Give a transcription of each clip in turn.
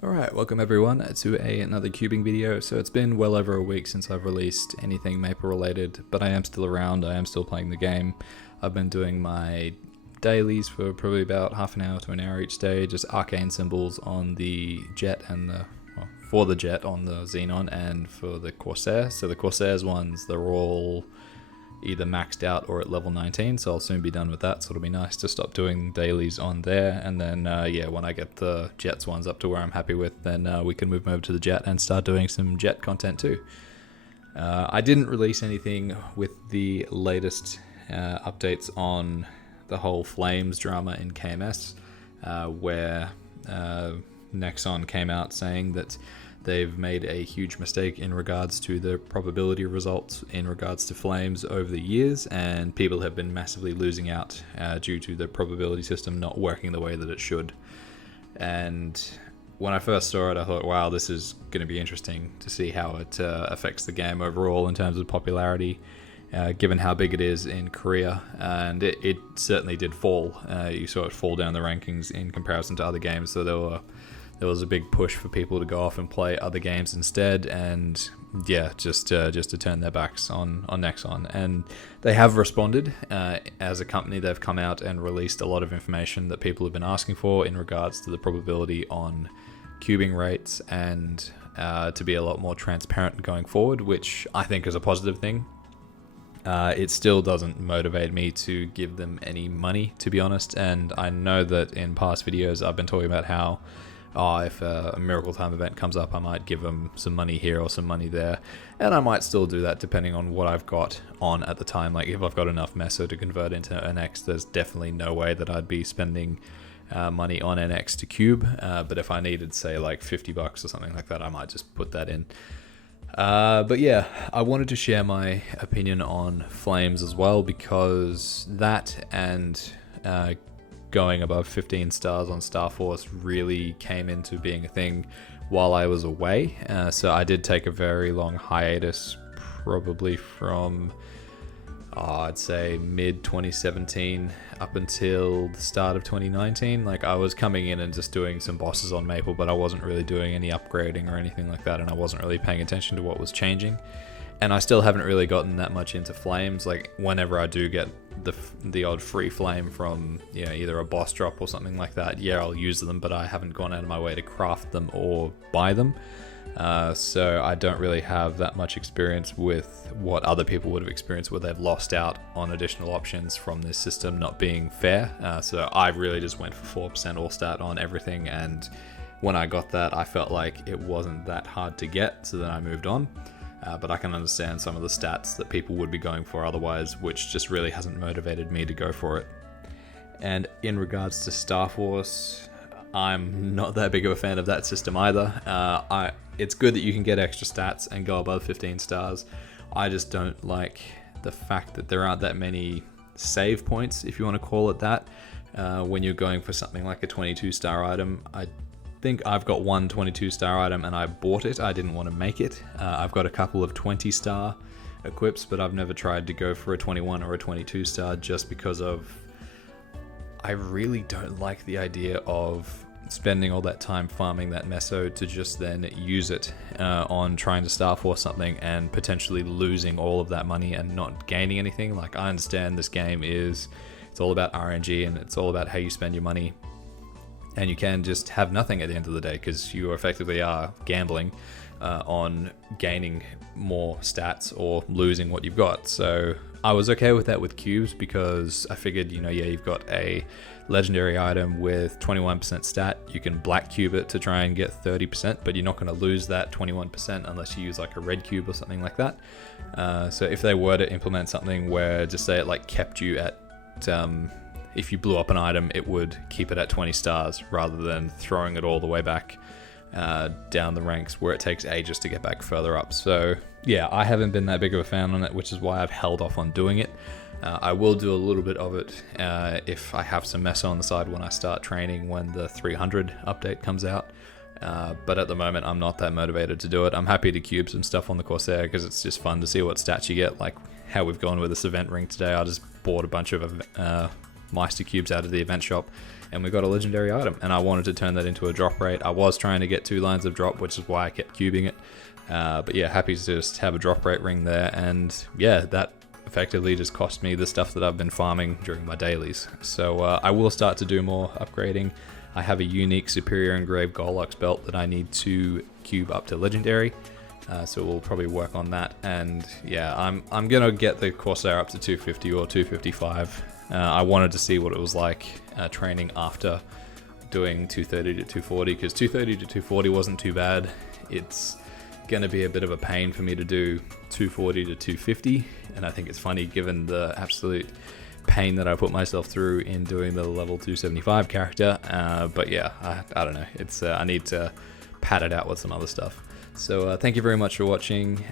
Alright, welcome everyone to another cubing video. So it's been well over a week since I've released anything Maple related, but I am still around, I am still playing the game. I've been doing my dailies for probably about half an hour to an hour each day, just arcane symbols on the jet and for the jet on the Xenon and for the Corsair. So the Corsair's ones, they're all either maxed out or at level 19, so I'll soon be done with that, so it'll be nice to stop doing dailies on there. And then yeah, when I get the Jets ones up to where I'm happy with, then we can move over to the Jet and start doing some Jet content too. I didn't release anything with the latest updates on the whole Flames drama in KMS, where Nexon came out saying that they've made a huge mistake in regards to the probability results in regards to Flames over the years, and people have been massively losing out due to the probability system not working the way that it should. And when I first saw it, I thought, wow, this is going to be interesting to see how it affects the game overall in terms of popularity, given how big it is in Korea. And it certainly did fall. You saw it fall down the rankings in comparison to other games, so there was a big push for people to go off and play other games instead, and yeah, just to turn their backs on Nexon. And they have responded. As a company, they've come out and released a lot of information that people have been asking for in regards to the probability on cubing rates, and to be a lot more transparent going forward, which I think is a positive thing. It still doesn't motivate me to give them any money, to be honest, and I know that in past videos I've been talking about how if a Miracle Time event comes up, I might give them some money here or some money there, and I might still do that depending on what I've got on at the time. Like if I've got enough Meso to convert into NX, there's definitely no way that I'd be spending money on NX to cube, but if I needed, say, like $50 or something like that, I might just put that in. But yeah, I wanted to share my opinion on Flames as well, because that and going above 15 stars on Star Force really came into being a thing while I was away. So I did take a very long hiatus, probably from I'd say mid 2017 up until the start of 2019. Like I was coming in and just doing some bosses on Maple, but I wasn't really doing any upgrading or anything like that, and I wasn't really paying attention to what was changing. And I still haven't really gotten that much into Flames. Like whenever I do get the odd free flame from either a boss drop or something like that, yeah, I'll use them, but I haven't gone out of my way to craft them or buy them. So I don't really have that much experience with what other people would have experienced, where they've lost out on additional options from this system not being fair. So I really just went for 4% all stat on everything, and when I got that, I felt like it wasn't that hard to get, so then I moved on. But I can understand some of the stats that people would be going for otherwise, which just really hasn't motivated me to go for it. And in regards to Star Force, I'm not that big of a fan of that system either. It's good that you can get extra stats and go above 15 stars. I just don't like the fact that there aren't that many save points, if you want to call it that, when you're going for something like a 22-star item. I think I've got one 22-star item and I bought it. I didn't want to make it. I've got a couple of 20-star equips, but I've never tried to go for a 21 or a 22-star just because I really don't like the idea of spending all that time farming that Meso to just then use it on trying to Star Force something and potentially losing all of that money and not gaining anything. Like, I understand this game it's all about RNG and it's all about how you spend your money, and you can just have nothing at the end of the day because you effectively are gambling on gaining more stats or losing what you've got. So I was okay with that with cubes because I figured, you've got a legendary item with 21% stat. You can black cube it to try and get 30%, but you're not going to lose that 21% unless you use like a red cube or something like that. So if they were to implement something where, just say it like kept you at if you blew up an item, it would keep it at 20 stars rather than throwing it all the way back down the ranks where it takes ages to get back further up. So yeah, I haven't been that big of a fan on it, which is why I've held off on doing it. I will do a little bit of it if I have some mess on the side when I start training, when the 300 update comes out. but at the moment I'm not that motivated to do it. I'm happy to cube some stuff on the Corsair because it's just fun to see what stats you get, like how we've gone with this event ring today. I just bought a bunch of Meister cubes out of the event shop and we got a legendary item, and I wanted to turn that into a drop rate. I was trying to get 2 lines of drop, which is why I kept cubing it, but yeah, happy to just have a drop rate ring there. And yeah, that effectively just cost me the stuff that I've been farming during my dailies. So I will start to do more upgrading. I have a unique superior engraved Golux belt that I need to cube up to legendary, so we'll probably work on that. And yeah, I'm gonna get the Corsair up to 250 or 255. I wanted to see what it was like training after doing 230 to 240, because 230 to 240 wasn't too bad. It's gonna be a bit of a pain for me to do 240 to 250, and I think it's funny given the absolute pain that I put myself through in doing the level 275 character, but yeah, I don't know, it's I need to pad it out with some other stuff. So thank you very much for watching.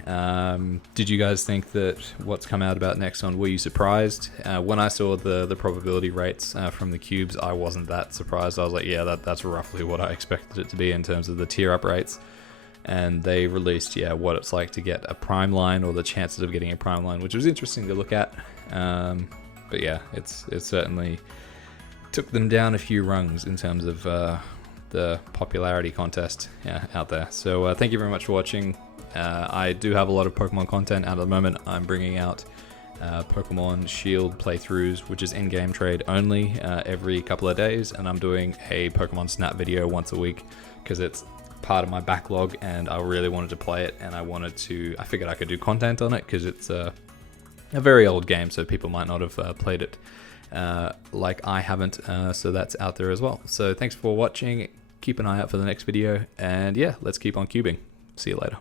Did you guys think that what's come out about Nexon, were you surprised? When I saw the probability rates from the cubes, I wasn't that surprised. I was like, yeah, that's roughly what I expected it to be in terms of the tier up rates. And they released, yeah, what it's like to get a prime line, or the chances of getting a prime line, which was interesting to look at. But yeah, it certainly took them down a few rungs in terms of the popularity contest out there. So thank you very much for watching. I do have a lot of Pokemon content out at the moment. I'm bringing out Pokemon Shield playthroughs, which is in-game trade only, every couple of days, and I'm doing a Pokemon Snap video once a week because it's part of my backlog and I really wanted to play it, and I figured I could do content on it because it's a very old game, so people might not have played it like I haven't, so that's out there as well. So thanks for watching, keep an eye out for the next video, and yeah, let's keep on cubing. See you later.